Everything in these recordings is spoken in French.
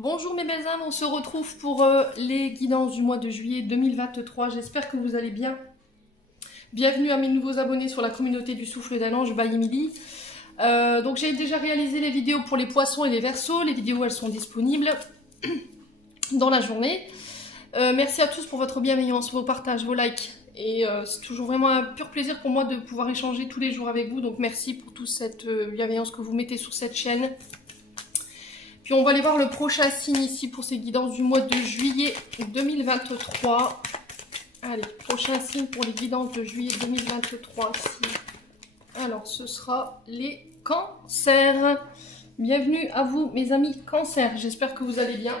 Bonjour mes belles âmes, on se retrouve pour les guidances du mois de juillet 2023. J'espère que vous allez bien. Bienvenue à mes nouveaux abonnés sur la communauté du souffle d'un ange by Emily. Donc j'ai déjà réalisé les vidéos pour les poissons et les verseaux. Les vidéos elles sont disponibles dans la journée. Merci à tous pour votre bienveillance, vos partages, vos likes. Et c'est toujours vraiment un pur plaisir pour moi de pouvoir échanger tous les jours avec vous. Donc merci pour toute cette bienveillance que vous mettez sur cette chaîne. Puis on va aller voir le prochain signe ici pour ces guidances du mois de juillet 2023. Allez, prochain signe pour les guidances de juillet 2023 ici. Alors ce sera les cancers. Bienvenue à vous mes amis cancers. J'espère que vous allez bien.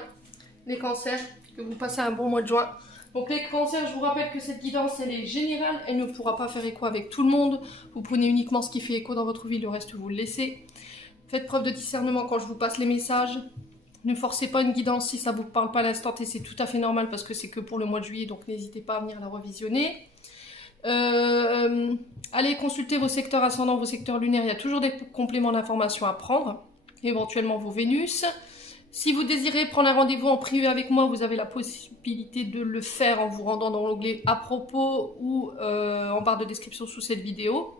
Les cancers, que vous passez un bon mois de juin. Donc les cancers, je vous rappelle que cette guidance elle est générale. Elle ne pourra pas faire écho avec tout le monde. Vous prenez uniquement ce qui fait écho dans votre vie, le reste vous le laissez. Faites preuve de discernement quand je vous passe les messages. Ne forcez pas une guidance si ça ne vous parle pas à l'instant T, c'est tout à fait normal parce que c'est que pour le mois de juillet, donc n'hésitez pas à venir la revisionner. Allez consulter vos secteurs ascendants, vos secteurs lunaires, il y a toujours des compléments d'informations à prendre, éventuellement vos Vénus. Si vous désirez prendre un rendez-vous en privé avec moi, vous avez la possibilité de le faire en vous rendant dans l'onglet à propos ou en barre de description sous cette vidéo.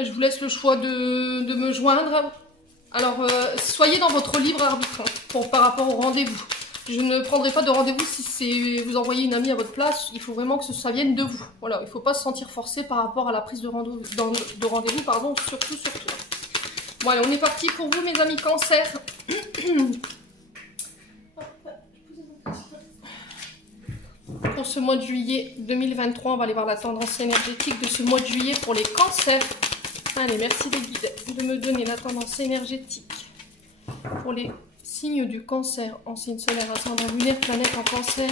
Je vous laisse le choix de me joindre. Alors, soyez dans votre libre arbitre par rapport au rendez-vous. Je ne prendrai pas de rendez-vous si c'est vous envoyez une amie à votre place. Il faut vraiment que ça vienne de vous. Voilà, il ne faut pas se sentir forcé par rapport à la prise de rendez-vous, pardon, surtout. Bon, allez, on est parti pour vous, mes amis cancer. Pour ce mois de juillet 2023, on va aller voir la tendance énergétique de ce mois de juillet pour les cancers. Allez, merci les guides de me donner la tendance énergétique pour les signes du cancer en signe solaire, ascendant lunaire, planète en cancer.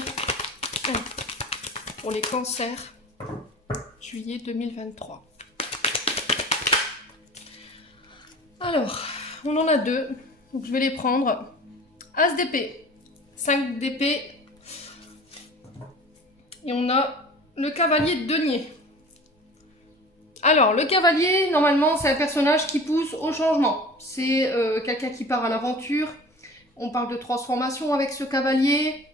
Allez, pour les cancers, juillet 2023. Alors, on en a deux, donc je vais les prendre. As d'épée, 5 d'épée, et on a le cavalier de denier. Alors, le cavalier, normalement, c'est un personnage qui pousse au changement. C'est quelqu'un qui part à l'aventure. On parle de transformation avec ce cavalier.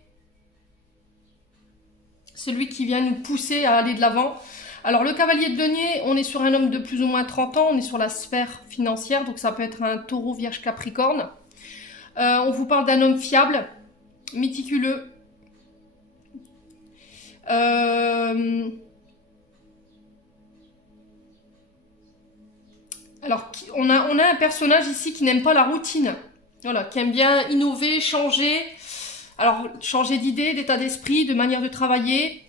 C'est lui qui vient nous pousser à aller de l'avant. Alors, le cavalier de denier, on est sur un homme de plus ou moins 30 ans. On est sur la sphère financière, donc ça peut être un taureau, vierge, capricorne. On vous parle d'un homme fiable, méticuleux. Alors, on a un personnage ici qui n'aime pas la routine. Voilà, qui aime bien innover, changer. Alors, changer d'idée, d'état d'esprit, de manière de travailler.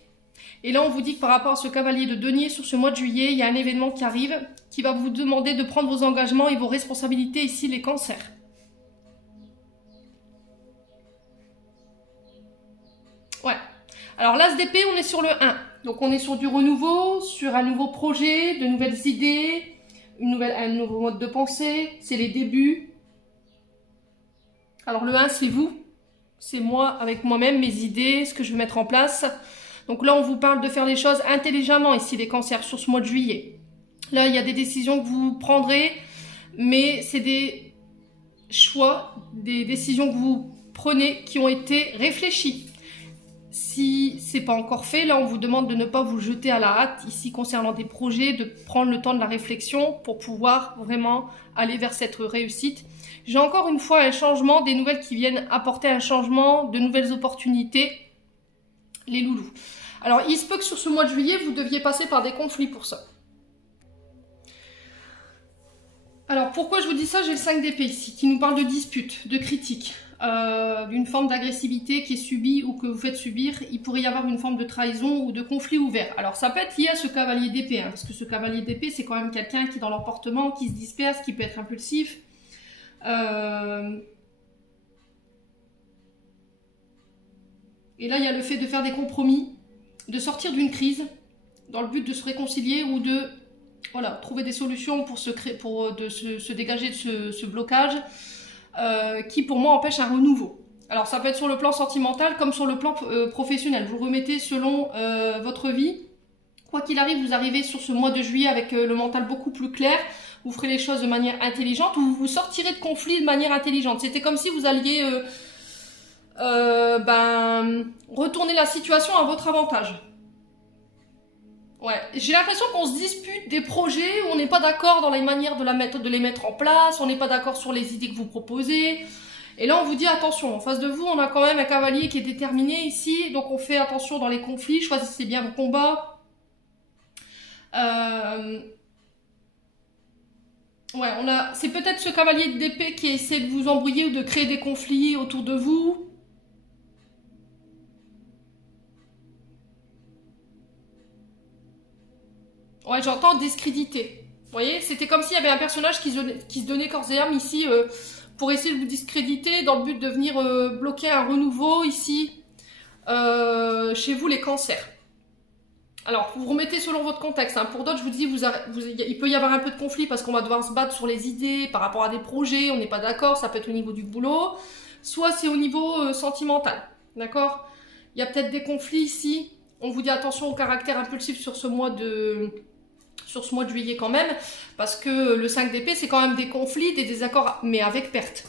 Et là, on vous dit que par rapport à ce cavalier de denier, sur ce mois de juillet, il y a un événement qui arrive, qui va vous demander de prendre vos engagements et vos responsabilités, ici, les cancers. Ouais. Alors, l'as d'épée, on est sur le 1. Donc, on est sur du renouveau, sur un nouveau projet, de nouvelles idées, un nouveau mode de pensée, c'est les débuts. Alors le 1 c'est vous, c'est moi avec moi-même, mes idées, ce que je vais mettre en place. Donc là on vous parle de faire les choses intelligemment ici les cancers sur ce mois de juillet. Là il y a des décisions que vous prendrez, mais c'est des choix, des décisions que vous prenez qui ont été réfléchies. Si c'est pas encore fait, là on vous demande de ne pas vous jeter à la hâte ici concernant des projets, de prendre le temps de la réflexion pour pouvoir vraiment aller vers cette réussite. J'ai encore une fois un changement, des nouvelles qui viennent apporter un changement, de nouvelles opportunités, les loulous. Alors il se peut que sur ce mois de juillet vous deviez passer par des conflits pour ça. Alors pourquoi je vous dis ça? J'ai le 5 d'épée ici qui nous parle de disputes, de critiques. D'une forme d'agressivité qui est subie ou que vous faites subir, il pourrait y avoir une forme de trahison ou de conflit ouvert. Alors ça peut être lié à ce cavalier d'épée, hein, parce que ce cavalier d'épée c'est quand même quelqu'un qui est dans l'emportement, qui se disperse, qui peut être impulsif. Et là il y a le fait de faire des compromis, de sortir d'une crise, dans le but de se réconcilier ou de voilà, trouver des solutions pour se dégager de ce blocage. Qui pour moi empêche un renouveau. Alors ça peut être sur le plan sentimental comme sur le plan professionnel. Vous remettez selon votre vie. Quoi qu'il arrive, vous arrivez sur ce mois de juillet avec le mental beaucoup plus clair. vous ferez les choses de manière intelligente, ou vous sortirez de conflit de manière intelligente. C'était comme si vous alliez retourner la situation à votre avantage. Ouais, j'ai l'impression qu'on se dispute des projets où on n'est pas d'accord dans la manière de les mettre en place, on n'est pas d'accord sur les idées que vous proposez. Et là, on vous dit attention, en face de vous, on a quand même un cavalier qui est déterminé ici, donc on fait attention dans les conflits, choisissez bien vos combats. Ouais, c'est peut-être ce cavalier d'épée qui essaie de vous embrouiller ou de créer des conflits autour de vous. Ouais, j'entends discréditer. Vous voyez, c'était comme s'il y avait un personnage qui se donnait corps et âme ici pour essayer de vous discréditer dans le but de venir bloquer un renouveau ici chez vous les cancers. Alors, vous remettez selon votre contexte. Hein. Pour d'autres, je vous dis, il peut y avoir un peu de conflit parce qu'on va devoir se battre sur les idées par rapport à des projets, on n'est pas d'accord, ça peut être au niveau du boulot, soit c'est au niveau sentimental. D'accord? Il y a peut-être des conflits ici. On vous dit attention au caractère impulsif sur ce mois de juillet quand même, parce que le 5 d'épée, c'est quand même des conflits, des désaccords, mais avec perte.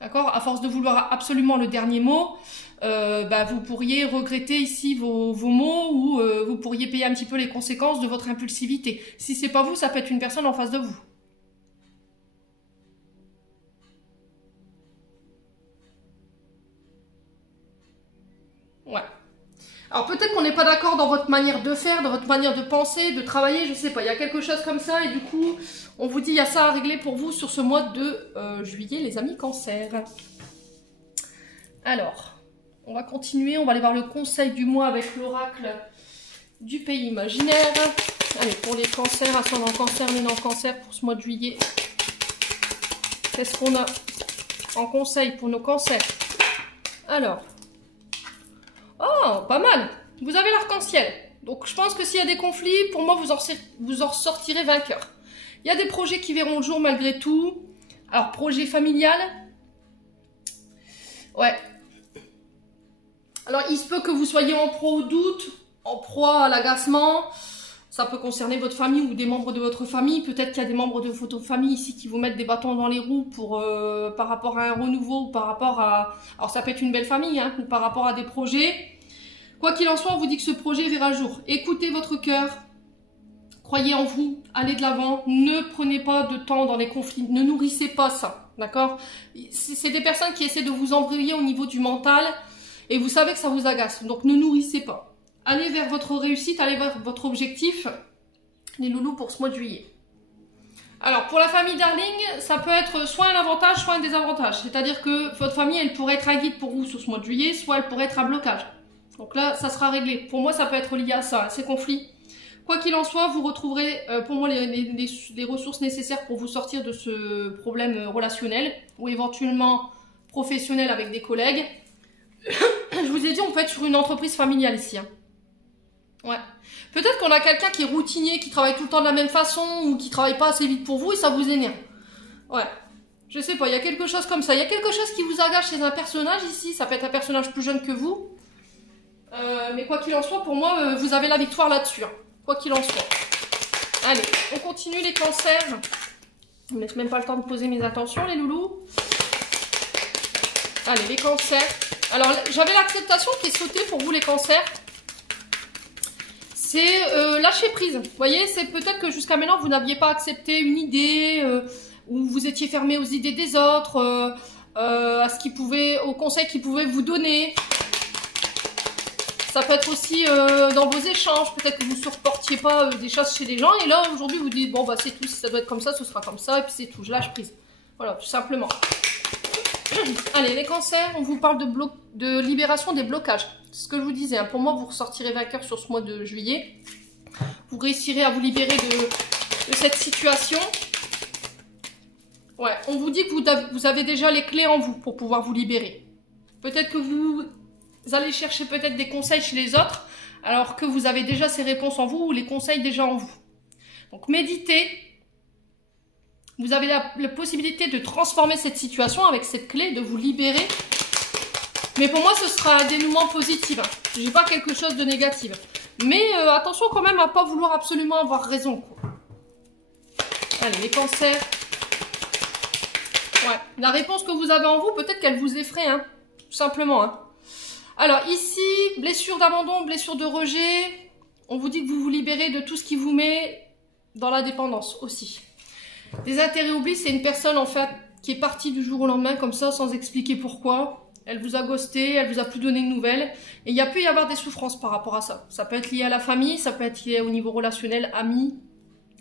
D'accord? À force de vouloir absolument le dernier mot, vous pourriez regretter ici vos mots, ou vous pourriez payer un petit peu les conséquences de votre impulsivité. Si c'est pas vous, ça peut être une personne en face de vous. Ouais. Alors peut-être qu'on n'est pas d'accord dans votre manière de faire, dans votre manière de penser, de travailler, je sais pas, il y a quelque chose comme ça et du coup, on vous dit il y a ça à régler pour vous sur ce mois de juillet, les amis Cancer. Alors, on va continuer, on va aller voir le conseil du mois avec l'oracle du pays imaginaire. Allez, pour les cancers, ascendant cancer, luminant cancer pour ce mois de juillet. Qu'est-ce qu'on a en conseil pour nos cancers? Alors... Oh, pas mal. Vous avez l'arc-en-ciel. Donc, je pense que s'il y a des conflits, pour moi, vous en sortirez vainqueur. Il y a des projets qui verront le jour malgré tout. Alors, projet familial. Ouais. Alors, il se peut que vous soyez en proie au doute, en proie à l'agacement. Ça peut concerner votre famille ou des membres de votre famille. Peut-être qu'il y a des membres de votre famille ici qui vous mettent des bâtons dans les roues par rapport à un renouveau ou par rapport à... Alors ça peut être une belle famille, hein, ou par rapport à des projets. Quoi qu'il en soit, on vous dit que ce projet verra le jour. Écoutez votre cœur. Croyez en vous. Allez de l'avant. Ne prenez pas de temps dans les conflits. Ne nourrissez pas ça. D'accord? C'est des personnes qui essaient de vous embrouiller au niveau du mental. Et vous savez que ça vous agace. Donc ne nourrissez pas. Allez vers votre réussite, allez vers votre objectif, les loulous, pour ce mois de juillet. Alors, pour la famille Darling, ça peut être soit un avantage, soit un désavantage. C'est-à-dire que votre famille, elle pourrait être un guide pour vous sur ce mois de juillet, soit elle pourrait être un blocage. Donc là, ça sera réglé. Pour moi, ça peut être lié à ça, à ces conflits. Quoi qu'il en soit, vous retrouverez, pour moi, les ressources nécessaires pour vous sortir de ce problème relationnel, ou éventuellement professionnel avec des collègues. Je vous ai dit, on peut être sur une entreprise familiale ici, hein. Ouais. Peut-être qu'on a quelqu'un qui est routinier, qui travaille tout le temps de la même façon, ou qui travaille pas assez vite pour vous et ça vous énerve. Ouais. Je sais pas, il y a quelque chose comme ça. Il y a quelque chose qui vous agace chez un personnage ici. Ça peut être un personnage plus jeune que vous. Mais quoi qu'il en soit, pour moi, vous avez la victoire là-dessus. Hein. Quoi qu'il en soit. Allez, on continue les cancers. Je ne me laisse même pas le temps de poser mes attentions, les loulous. Allez, les cancers. Alors, j'avais l'acceptation qui est sautée pour vous, les cancers. C'est lâcher prise. Vous voyez, c'est peut-être que jusqu'à maintenant, vous n'aviez pas accepté une idée, ou vous étiez fermé aux idées des autres, à ce qu'ils pouvaient, aux conseils qu'ils pouvaient vous donner. Ça peut être aussi dans vos échanges. Peut-être que vous ne supportiez pas des choses chez les gens. Et là, aujourd'hui, vous dites, bon, bah c'est tout. Si ça doit être comme ça, ce sera comme ça. Et puis c'est tout. Je lâche prise. Voilà, tout simplement. Allez, les cancers, on vous parle de libération des blocages. C'est ce que je vous disais. Hein. Pour moi, vous ressortirez vainqueur sur ce mois de juillet. Vous réussirez à vous libérer de cette situation. Ouais, on vous dit que vous avez déjà les clés en vous pour pouvoir vous libérer. Peut-être que vous allez chercher peut-être des conseils chez les autres, alors que vous avez déjà ces réponses en vous ou les conseils déjà en vous. Donc, méditez. Vous avez la possibilité de transformer cette situation avec cette clé, de vous libérer. Mais pour moi, ce sera un dénouement positif. Je n'ai pas quelque chose de négatif. Mais attention quand même à ne pas vouloir absolument avoir raison, quoi. Allez, les cancers. Ouais, la réponse que vous avez en vous, peut-être qu'elle vous effraie, hein, tout simplement. Hein. Alors ici, blessure d'abandon, blessure de rejet. On vous dit que vous vous libérez de tout ce qui vous met dans la dépendance aussi. Des intérêts oubliés, c'est une personne en fait qui est partie du jour au lendemain comme ça, sans expliquer pourquoi. Elle vous a ghosté, elle vous a plus donné de nouvelles. Et il peut y avoir des souffrances par rapport à ça. Ça peut être lié à la famille, ça peut être lié au niveau relationnel, amis.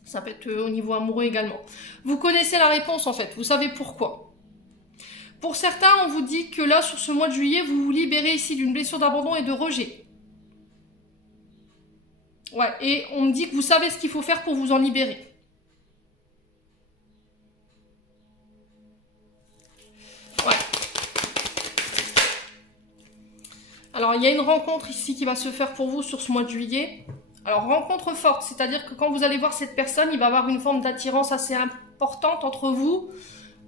Ça peut être au niveau amoureux également. Vous connaissez la réponse en fait, vous savez pourquoi. Pour certains, on vous dit que là, sur ce mois de juillet, vous vous libérez ici d'une blessure d'abandon et de rejet. Ouais, et on me dit que vous savez ce qu'il faut faire pour vous en libérer. Ouais. Alors, il y a une rencontre ici qui va se faire pour vous sur ce mois de juillet. Alors, rencontre forte, c'est-à-dire que quand vous allez voir cette personne, il va y avoir une forme d'attirance assez importante entre vous,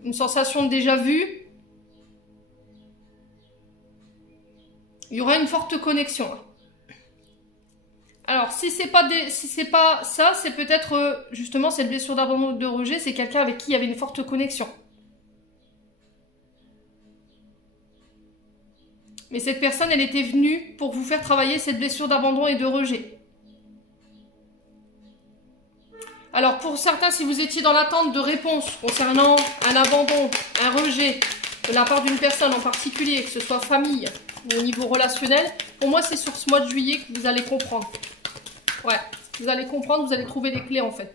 une sensation de déjà-vu. Il y aura une forte connexion. Alors, si c'est pas ça, c'est peut-être justement cette blessure d'abandon de rejet, c'est quelqu'un avec qui il y avait une forte connexion. Mais cette personne, elle était venue pour vous faire travailler cette blessure d'abandon et de rejet. Alors pour certains, si vous étiez dans l'attente de réponses concernant un abandon, un rejet de la part d'une personne en particulier, que ce soit famille ou au niveau relationnel, pour moi c'est sur ce mois de juillet que vous allez comprendre. Ouais, vous allez comprendre, vous allez trouver les clés en fait.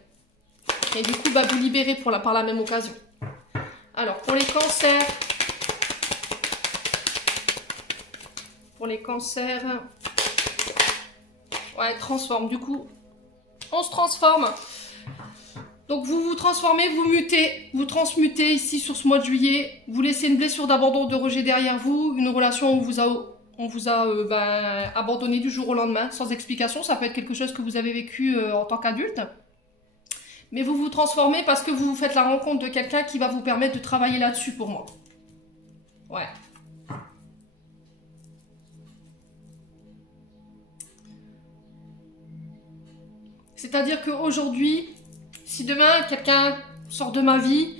Et du coup, vous libérer par la même occasion. Alors pour les cancers... Pour les cancers... Ouais, transforme. Du coup, on se transforme. Donc vous vous transformez, vous mutez, vous transmutez ici sur ce mois de juillet. Vous laissez une blessure d'abandon, de rejet derrière vous. Une relation où on vous a abandonné du jour au lendemain, sans explication. Ça peut être quelque chose que vous avez vécu en tant qu'adulte. Mais vous vous transformez parce que vous faites la rencontre de quelqu'un qui va vous permettre de travailler là-dessus pour moi. Ouais. C'est-à-dire qu'aujourd'hui, si demain quelqu'un sort de ma vie,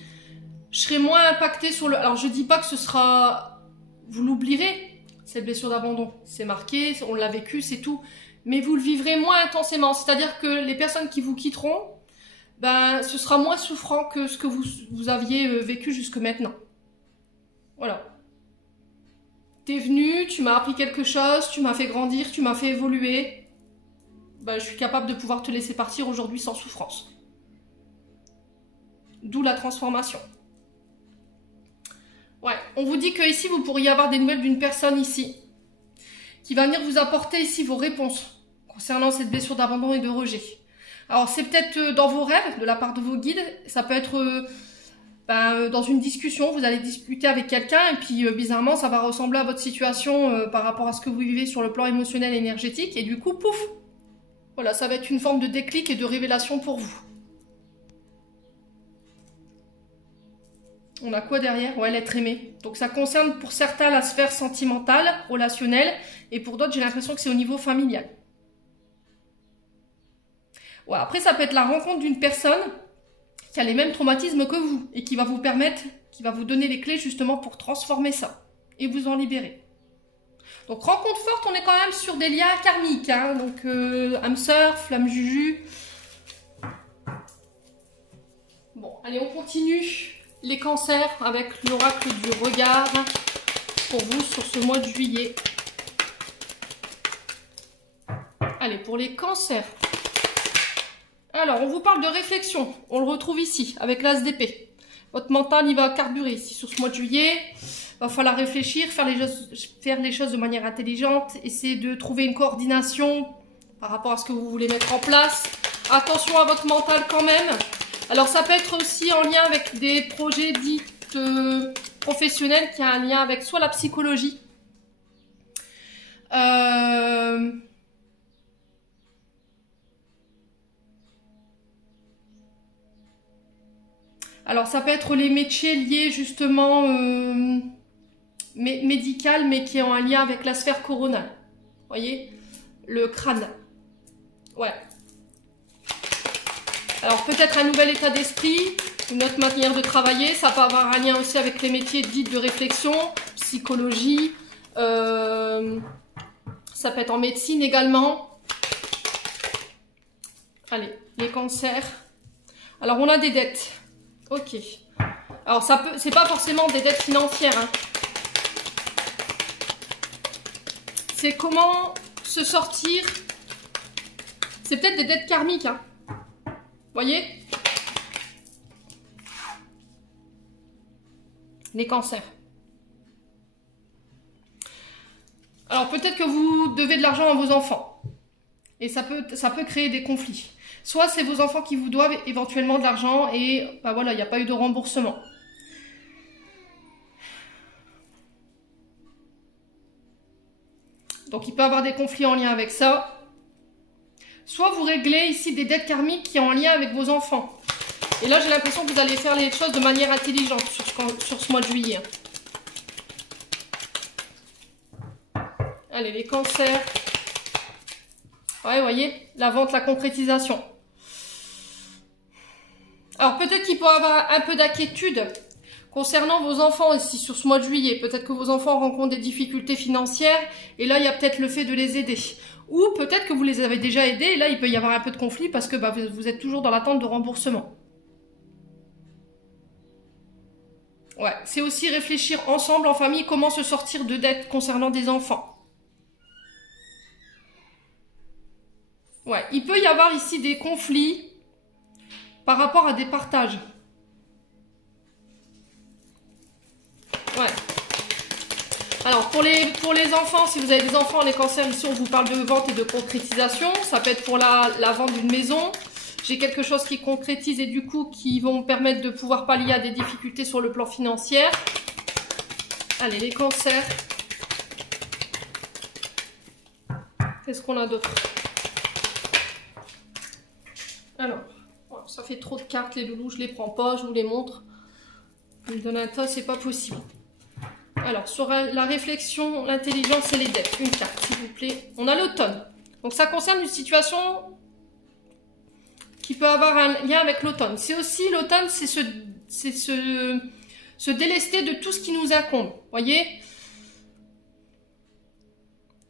je serai moins impactée sur le... Alors je dis pas que ce sera... Vous l'oublierez, cette blessure d'abandon. C'est marqué, on l'a vécu, c'est tout. Mais vous le vivrez moins intensément. C'est-à-dire que les personnes qui vous quitteront, ce sera moins souffrant que ce que vous aviez vécu jusque maintenant. Voilà. T'es venu, tu m'as appris quelque chose, tu m'as fait grandir, tu m'as fait évoluer. Je suis capable de pouvoir te laisser partir aujourd'hui sans souffrance. D'où la transformation. Ouais, on vous dit que ici vous pourriez avoir des nouvelles d'une personne ici qui va venir vous apporter ici vos réponses concernant cette blessure d'abandon et de rejet. Alors c'est peut-être dans vos rêves, de la part de vos guides, ça peut être dans une discussion, vous allez discuter avec quelqu'un et puis bizarrement ça va ressembler à votre situation par rapport à ce que vous vivez sur le plan émotionnel et énergétique et du coup, pouf! Voilà, ça va être une forme de déclic et de révélation pour vous. On a quoi derrière? Ouais, l'être aimé. Donc ça concerne pour certains la sphère sentimentale, relationnelle, et pour d'autres, j'ai l'impression que c'est au niveau familial. Ouais, après, ça peut être la rencontre d'une personne qui a les mêmes traumatismes que vous, et qui va vous permettre, qui va vous donner les clés justement pour transformer ça, et vous en libérer. Donc rencontre forte, on est quand même sur des liens karmiques, hein, donc âme sœur, flamme juju. Bon, allez, on continue les cancers avec l'oracle du regard pour vous sur ce mois de juillet. Allez, pour les cancers. Alors, on vous parle de réflexion, on le retrouve ici avec l'as d'épée. Votre mental, il va carburer ici sur ce mois de juillet. Va falloir réfléchir, faire les choses de manière intelligente, essayer de trouver une coordination par rapport à ce que vous voulez mettre en place. Attention à votre mental quand même. Alors ça peut être aussi en lien avec des projets dits professionnels qui a un lien avec soit la psychologie. Alors ça peut être les métiers liés justement médical, mais qui est en lien avec la sphère coronale. Vous voyez, le crâne. Ouais. Alors peut-être un nouvel état d'esprit, une autre manière de travailler. Ça peut avoir un lien aussi avec les métiers dits de réflexion, psychologie. Ça peut être en médecine également. Allez, les cancers. Alors on a des dettes. Ok. Alors ça peut, c'est pas forcément des dettes financières, hein. C'est comment se sortir. C'est peut-être des dettes karmiques, hein. Voyez? Les cancers. Alors peut-être que vous devez de l'argent à vos enfants. Et ça peut créer des conflits. Soit c'est vos enfants qui vous doivent éventuellement de l'argent et bah voilà, il n'y a pas eu de remboursement. Donc il peut y avoir des conflits en lien avec ça. Soit vous réglez ici des dettes karmiques qui sont en lien avec vos enfants. Et là j'ai l'impression que vous allez faire les choses de manière intelligente sur ce mois de juillet. Allez, les cancers. Ouais, vous voyez, la vente, la concrétisation. Alors peut-être qu'il peut y avoir un peu d'inquiétude concernant vos enfants ici sur ce mois de juillet. Peut-être que vos enfants rencontrent des difficultés financières et là il y a peut-être le fait de les aider. Ou peut-être que vous les avez déjà aidés et là il peut y avoir un peu de conflit parce que bah, vous êtes toujours dans l'attente de remboursement. Ouais, c'est aussi réfléchir ensemble en famille comment se sortir de dettes concernant des enfants. Ouais, il peut y avoir ici des conflits par rapport à des partages. Ouais. Alors, pour les enfants, si vous avez des enfants, les cancers, ici, on vous parle de vente et de concrétisation. Ça peut être pour la vente d'une maison. J'ai quelque chose qui concrétise et du coup, qui vont me permettre de pouvoir pallier à des difficultés sur le plan financier. Allez, les cancers. Qu'est-ce qu'on a d'autre? Alors, ça fait trop de cartes, les loulous, je les prends pas, je vous les montre. Je me donne un tas, c'est pas possible. Alors, sur la réflexion, l'intelligence et les dettes, une carte, s'il vous plaît. On a l'automne. Donc, ça concerne une situation qui peut avoir un lien avec l'automne. C'est aussi, l'automne, c'est se délester de tout ce qui nous incombe. Voyez?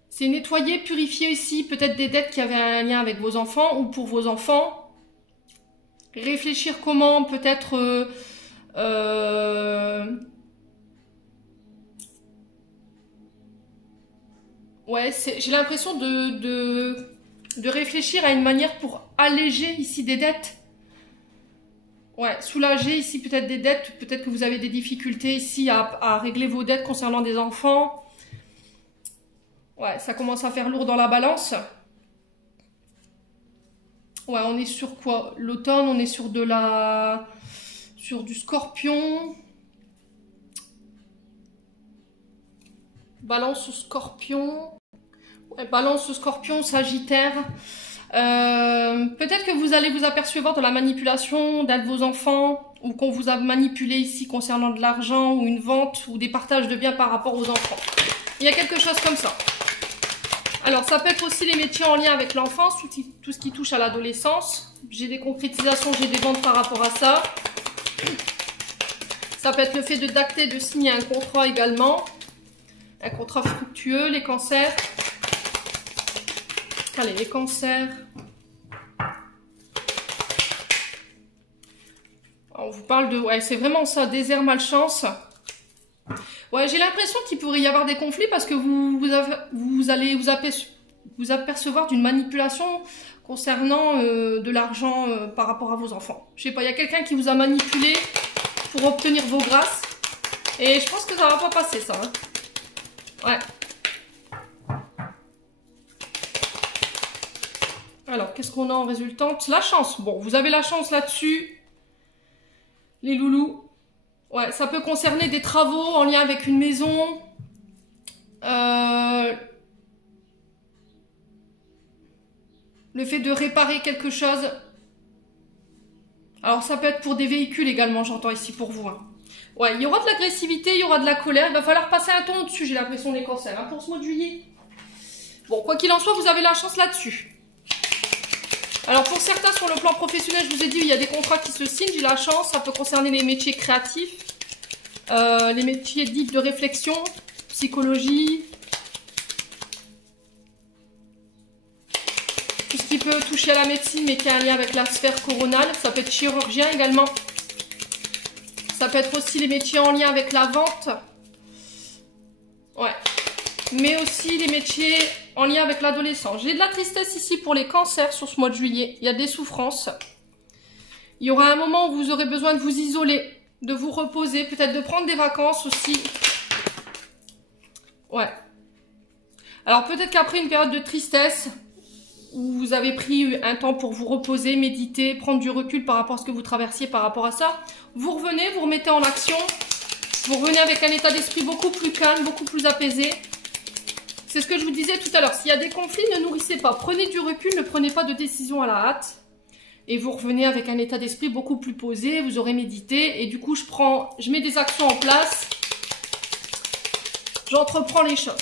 C'est nettoyer, purifier ici peut-être des dettes qui avaient un lien avec vos enfants ou pour vos enfants. Réfléchir comment peut-être ouais, j'ai l'impression de réfléchir à une manière pour alléger ici des dettes. Ouais, soulager ici peut-être des dettes, peut-être que vous avez des difficultés ici à régler vos dettes concernant des enfants. Ouais, ça commence à faire lourd dans la balance. Ouais, on est sur quoi? L'automne, on est sur du scorpion. Balance au scorpion. Ouais, balance au scorpion, sagittaire. Peut-être que vous allez vous apercevoir de la manipulation d'un de vos enfants ou qu'on vous a manipulé ici concernant de l'argent ou une vente ou des partages de biens par rapport aux enfants. Il y a quelque chose comme ça. Alors, ça peut être aussi les métiers en lien avec l'enfance, tout ce qui touche à l'adolescence. J'ai des concrétisations, j'ai des ventes par rapport à ça. Ça peut être le fait d'acter, de signer un contrat également. Un contrat fructueux, les cancers. Allez, les cancers. On vous parle de... Ouais, c'est vraiment ça, désert, malchance. Ouais, j'ai l'impression qu'il pourrait y avoir des conflits parce que vous allez vous apercevoir d'une manipulation concernant de l'argent par rapport à vos enfants. Je sais pas, il y a quelqu'un qui vous a manipulé pour obtenir vos grâces. Et je pense que ça va pas passer, ça. Hein. Ouais. Alors, qu'est-ce qu'on a en résultante? La chance. Bon, vous avez la chance là-dessus. Les loulous. Ouais, ça peut concerner des travaux en lien avec une maison. Le fait de réparer quelque chose. Alors, ça peut être pour des véhicules également, j'entends ici pour vous. Hein. Ouais, il y aura de l'agressivité, il y aura de la colère. Il va falloir passer un ton au-dessus, j'ai l'impression, des cancers, hein, pour ce mois de juillet. Bon, quoi qu'il en soit, vous avez la chance là-dessus. Alors pour certains sur le plan professionnel, je vous ai dit, il y a des contrats qui se signent, j'ai la chance, ça peut concerner les métiers créatifs, les métiers dits de réflexion, psychologie, tout ce qui peut toucher à la médecine mais qui a un lien avec la sphère coronale, ça peut être chirurgien également, ça peut être aussi les métiers en lien avec la vente, ouais, mais aussi les métiers en lien avec l'adolescence. J'ai de la tristesse ici pour les cancers sur ce mois de juillet. Il y a des souffrances. Il y aura un moment où vous aurez besoin de vous isoler, de vous reposer, peut-être de prendre des vacances aussi. Ouais. Alors peut-être qu'après une période de tristesse, où vous avez pris un temps pour vous reposer, méditer, prendre du recul par rapport à ce que vous traversiez par rapport à ça, vous revenez, vous remettez en action, vous revenez avec un état d'esprit beaucoup plus calme, beaucoup plus apaisé. C'est ce que je vous disais tout à l'heure. S'il y a des conflits, ne nourrissez pas. Prenez du recul, ne prenez pas de décision à la hâte. Et vous revenez avec un état d'esprit beaucoup plus posé. Vous aurez médité. Et du coup, je mets des actions en place. J'entreprends les choses.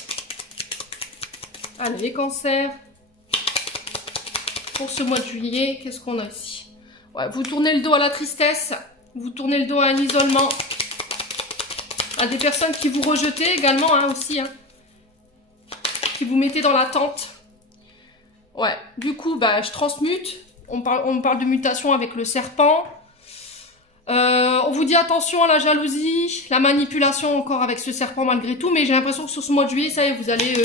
Allez, les cancers. Pour ce mois de juillet, qu'est-ce qu'on a ici? Ouais, vous tournez le dos à la tristesse. Vous tournez le dos à un isolement. À des personnes qui vous rejetez également, hein, aussi, hein. Qui vous mettez dans l'attente. Ouais, du coup, bah, je transmute. On parle de mutation avec le serpent. On vous dit attention à la jalousie, la manipulation encore avec ce serpent malgré tout. Mais j'ai l'impression que sur ce mois de juillet, ça y est, vous allez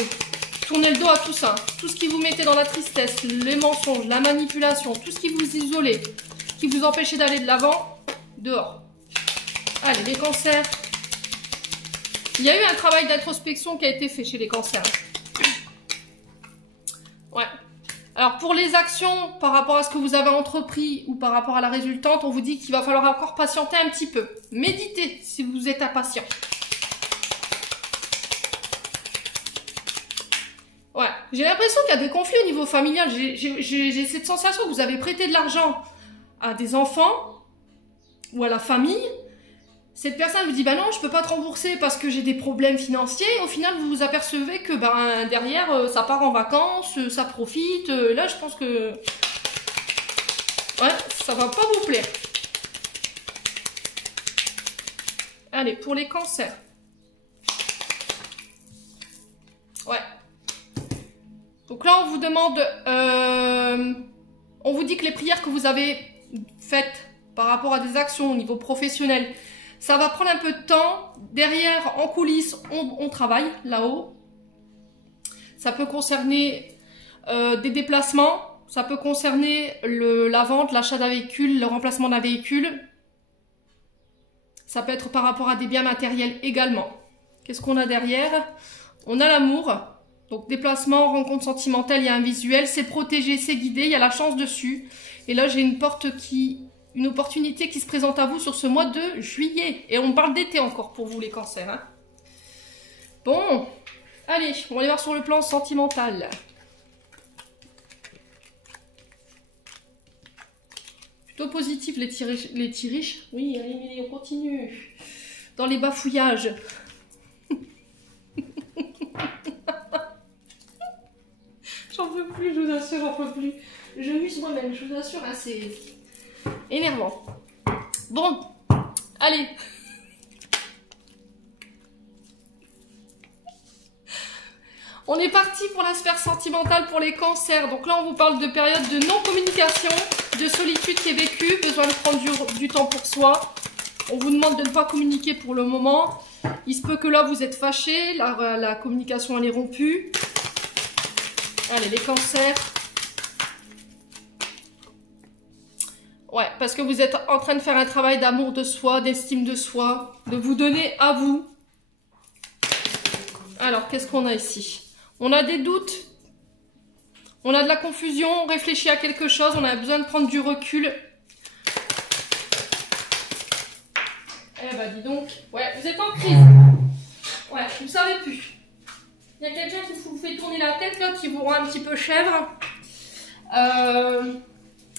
tourner le dos à tout ça. Tout ce qui vous mettait dans la tristesse, les mensonges, la manipulation, tout ce qui vous isolait, qui vous empêchait d'aller de l'avant, dehors. Allez, les cancers. Il y a eu un travail d'introspection qui a été fait chez les cancers. Ouais. Alors pour les actions par rapport à ce que vous avez entrepris ou par rapport à la résultante, on vous dit qu'il va falloir encore patienter un petit peu. Méditez si vous êtes impatient. Ouais. J'ai l'impression qu'il y a des conflits au niveau familial. J'ai cette sensation que vous avez prêté de l'argent à des enfants ou à la famille. Cette personne vous dit, bah non, je peux pas te rembourser parce que j'ai des problèmes financiers. Au final, vous vous apercevez que ben, derrière, ça part en vacances, ça profite. Là, je pense que... Ouais, ça va pas vous plaire. Allez, pour les cancers. Ouais. Donc là, on vous demande... on vous dit que les prières que vous avez faites par rapport à des actions au niveau professionnel... Ça va prendre un peu de temps. Derrière, en coulisses, on travaille là-haut. Ça peut concerner des déplacements. Ça peut concerner la vente, l'achat d'un véhicule, le remplacement d'un véhicule. Ça peut être par rapport à des biens matériels également. Qu'est-ce qu'on a derrière? On a l'amour. Donc déplacement, rencontre sentimentale, il y a un visuel. C'est protégé, c'est guidé, il y a la chance dessus. Et là, j'ai une porte qui... Une opportunité qui se présente à vous sur ce mois de juillet. Et on parle d'été encore pour vous les cancers. Hein. Bon, allez, on va aller voir sur le plan sentimental. Plutôt positif les tiriches. Oui, allez, on continue. Dans les bafouillages. J'en peux plus, je vous assure, j'en peux plus. Je m'use moi-même, je vous assure, hein, c'est... énervant. Bon, allez. On est parti pour la sphère sentimentale pour les cancers. Donc là, on vous parle de période de non-communication, de solitude qui est vécue, besoin de prendre du temps pour soi. On vous demande de ne pas communiquer pour le moment. Il se peut que là, vous êtes fâchés, la communication, elle est rompue. Allez, les cancers. Ouais, parce que vous êtes en train de faire un travail d'amour de soi, d'estime de soi, de vous donner à vous. Alors, qu'est-ce qu'on a ici? On a des doutes, on a de la confusion, on réfléchit à quelque chose, on a besoin de prendre du recul. Eh ben, dis donc, ouais, vous êtes en crise. Ouais, vous savez plus. Il y a quelqu'un qui vous fait tourner la tête, là, qui vous rend un petit peu chèvre.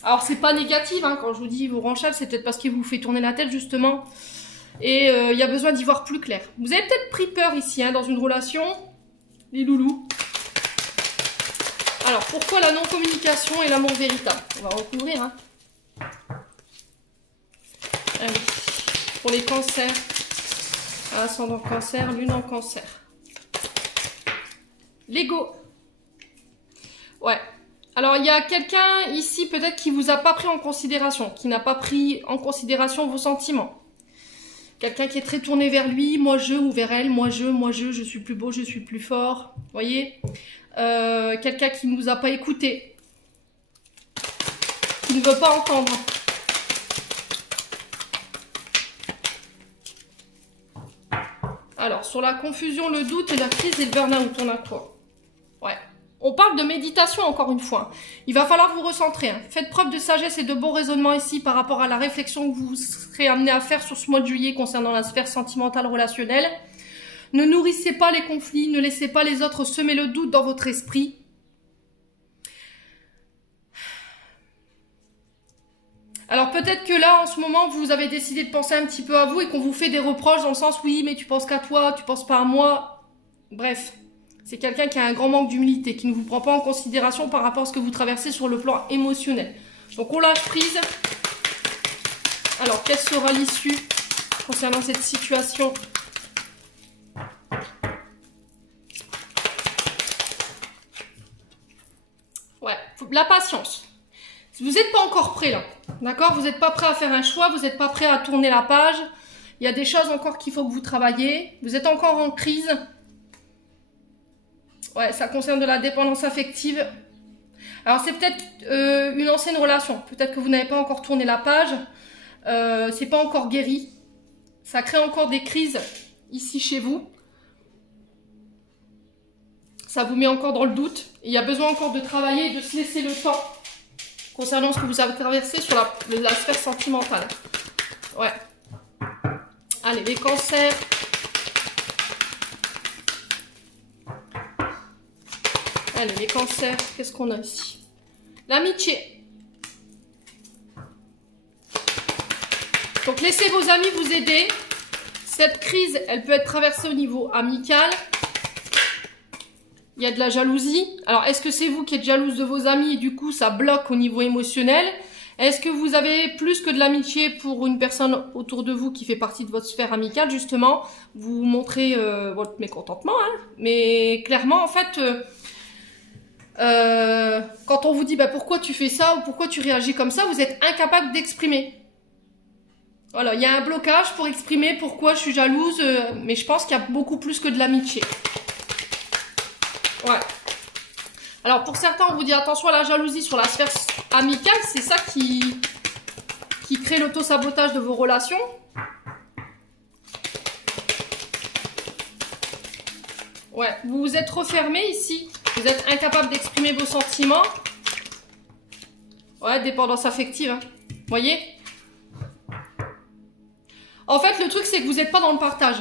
Alors, c'est pas négatif, hein, quand je vous dis vous rend chèvre, c'est peut-être parce qu'il vous fait tourner la tête, justement. Et il y a besoin d'y voir plus clair. Vous avez peut-être pris peur ici, hein, dans une relation, les loulous. Alors, pourquoi la non-communication et l'amour véritable? On va recouvrir, hein. Allez. Pour les cancers. Ascendant cancer, lune en cancer. L'ego. Ouais. Alors, il y a quelqu'un ici, peut-être, qui vous a pas pris en considération, qui n'a pas pris en considération vos sentiments. Quelqu'un qui est très tourné vers lui, moi je, ou vers elle, moi je suis plus beau, je suis plus fort. Vous voyez, quelqu'un qui ne vous a pas écouté, qui ne veut pas entendre. Alors, sur la confusion, le doute et la crise et le burn-out, on a quoi? Ouais. On parle de méditation encore une fois. Il va falloir vous recentrer. Hein. Faites preuve de sagesse et de bon raisonnement ici par rapport à la réflexion que vous serez amené à faire sur ce mois de juillet concernant la sphère sentimentale relationnelle. Ne nourrissez pas les conflits, ne laissez pas les autres semer le doute dans votre esprit. Alors peut-être que là, en ce moment, vous avez décidé de penser un petit peu à vous et qu'on vous fait des reproches dans le sens, oui, mais tu penses qu'à toi, tu penses pas à moi. Bref. C'est quelqu'un qui a un grand manque d'humilité, qui ne vous prend pas en considération par rapport à ce que vous traversez sur le plan émotionnel. Donc on lâche prise. Alors, quelle sera l'issue concernant cette situation? Ouais, la patience. Vous n'êtes pas encore prêt là, d'accord? Vous n'êtes pas prêt à faire un choix, vous n'êtes pas prêt à tourner la page. Il y a des choses encore qu'il faut que vous travaillez. Vous êtes encore en crise. Ouais, ça concerne de la dépendance affective. Alors, c'est peut-être une ancienne relation. Peut-être que vous n'avez pas encore tourné la page. C'est pas encore guéri. Ça crée encore des crises ici chez vous. Ça vous met encore dans le doute. Il y a besoin encore de travailler et de se laisser le temps concernant ce que vous avez traversé sur la sphère sentimentale. Ouais. Allez, les cancers. Allez, les cancers, qu'est-ce qu'on a ici? L'amitié. Donc, laissez vos amis vous aider. Cette crise, elle peut être traversée au niveau amical. Il y a de la jalousie. Alors, est-ce que c'est vous qui êtes jalouse de vos amis et du coup, ça bloque au niveau émotionnel? Est-ce que vous avez plus que de l'amitié pour une personne autour de vous qui fait partie de votre sphère amicale, justement? Vous montrez votre mécontentement, hein? Mais clairement, en fait... quand on vous dit bah, pourquoi tu fais ça ou pourquoi tu réagis comme ça, vous êtes incapable d'exprimer. Voilà, il y a un blocage pour exprimer pourquoi je suis jalouse, mais je pense qu'il y a beaucoup plus que de l'amitié. Ouais. Alors pour certains, on vous dit attention à la jalousie sur la sphère amicale, c'est ça qui crée l'auto-sabotage de vos relations. Ouais, vous vous êtes refermé ici. Vous êtes incapable d'exprimer vos sentiments. Ouais, dépendance affective. Hein. Voyez? En fait, le truc, c'est que vous n'êtes pas dans le partage.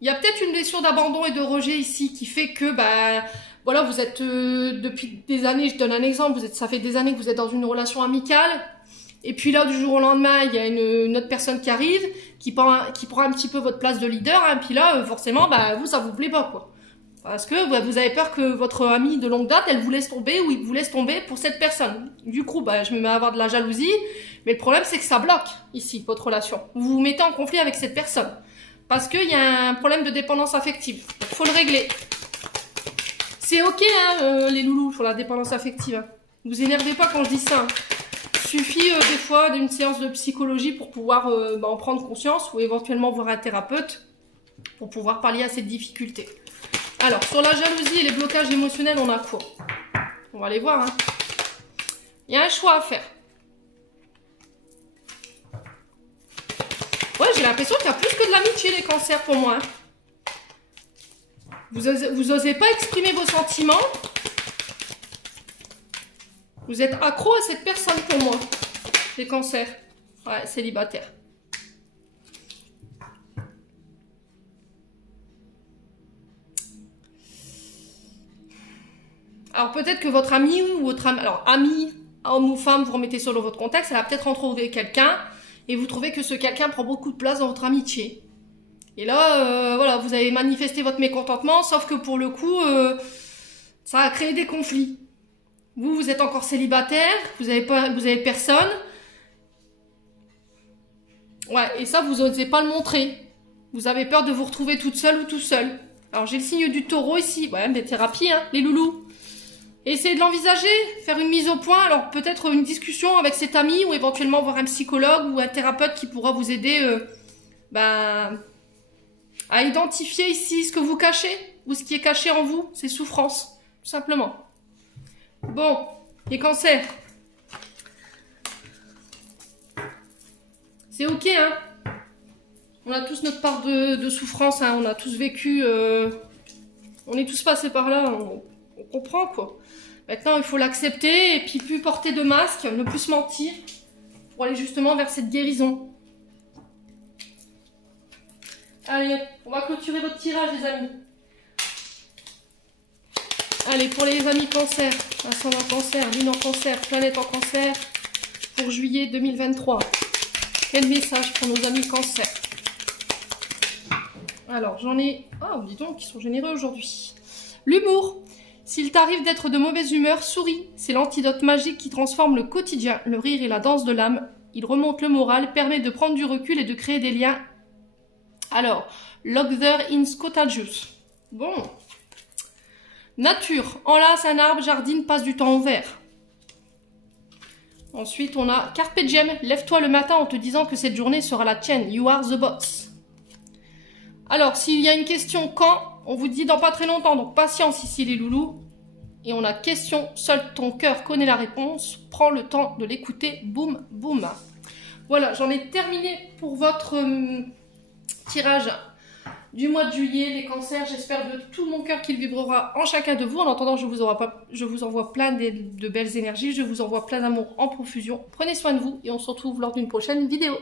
Il y a peut-être une blessure d'abandon et de rejet ici qui fait que, bah, voilà, vous êtes depuis des années, je donne un exemple, ça fait des années que vous êtes dans une relation amicale. Et puis là, du jour au lendemain, il y a une autre personne qui arrive, qui prend un petit peu votre place de leader. Hein, puis là, forcément, bah, vous, ça vous plaît pas, quoi. Parce que vous avez peur que votre amie de longue date, elle vous laisse tomber ou il vous laisse tomber pour cette personne. Du coup, bah, je me mets à avoir de la jalousie. Mais le problème, c'est que ça bloque ici, votre relation. Vous vous mettez en conflit avec cette personne. Parce qu'il y a un problème de dépendance affective. Il faut le régler. C'est ok, hein, les loulous, sur la dépendance affective. Hein. Vous énervez pas quand je dis ça. Hein. Il suffit des fois d'une séance de psychologie pour pouvoir en prendre conscience ou éventuellement voir un thérapeute pour pouvoir pallier à cette difficulté. Alors, sur la jalousie et les blocages émotionnels, on a quoi? On va aller voir. Hein. Il y a un choix à faire. Ouais, j'ai l'impression qu'il y a plus que de l'amitié, les cancers, pour moi. Hein. Vous osez pas exprimer vos sentiments. Vous êtes accro à cette personne, pour moi. Les cancers. Ouais, célibataire. Alors peut-être que votre ami ou votre ami, alors ami, homme ou femme, vous remettez ça dans votre contexte, elle a peut-être retrouvé quelqu'un et vous trouvez que ce quelqu'un prend beaucoup de place dans votre amitié. Et là, voilà, vous avez manifesté votre mécontentement, sauf que pour le coup, ça a créé des conflits. Vous êtes encore célibataire, vous avez personne. Ouais, et ça, vous n'osez pas le montrer. Vous avez peur de vous retrouver toute seule ou tout seul. Alors, j'ai le signe du taureau ici. Ouais, des thérapies, hein, les loulous. Essayez de l'envisager, faire une mise au point. Alors, peut-être une discussion avec cet ami ou éventuellement voir un psychologue ou un thérapeute qui pourra vous aider à identifier ici ce que vous cachez ou ce qui est caché en vous, ces souffrances, tout simplement. Bon, les cancers. C'est ok, hein. On a tous notre part de souffrance, hein. On a tous vécu... on est tous passés par là, on comprend, quoi. Maintenant, il faut l'accepter et puis plus porter de masque, ne plus se mentir pour aller justement vers cette guérison. Allez, on va clôturer votre tirage, les amis. Allez, pour les amis cancer, ascendant cancer, lune en cancer, planète en cancer, pour juillet 2023. Quel message pour nos amis cancer? Alors, j'en ai... Ah, dis donc, ils sont généreux aujourd'hui. L'humour. S'il t'arrive d'être de mauvaise humeur, souris. C'est l'antidote magique qui transforme le quotidien. Le rire et la danse de l'âme. Il remonte le moral, permet de prendre du recul et de créer des liens. Alors, Logther in Scotagius. Bon. Nature. Enlace un arbre, jardine, passe du temps au vert. Ensuite, on a Carpe Diem. Lève-toi le matin en te disant que cette journée sera la tienne. You are the boss. Alors, s'il y a une question quand, on vous dit dans pas très longtemps. Donc, patience ici, les loulous. Et on a question, seul ton cœur connaît la réponse. Prends le temps de l'écouter. Boum, boum. Voilà, j'en ai terminé pour votre tirage du mois de juillet, les cancers. J'espère de tout mon cœur qu'il vibrera en chacun de vous. En attendant, je vous envoie plein de belles énergies. Je vous envoie plein d'amour en profusion. Prenez soin de vous et on se retrouve lors d'une prochaine vidéo.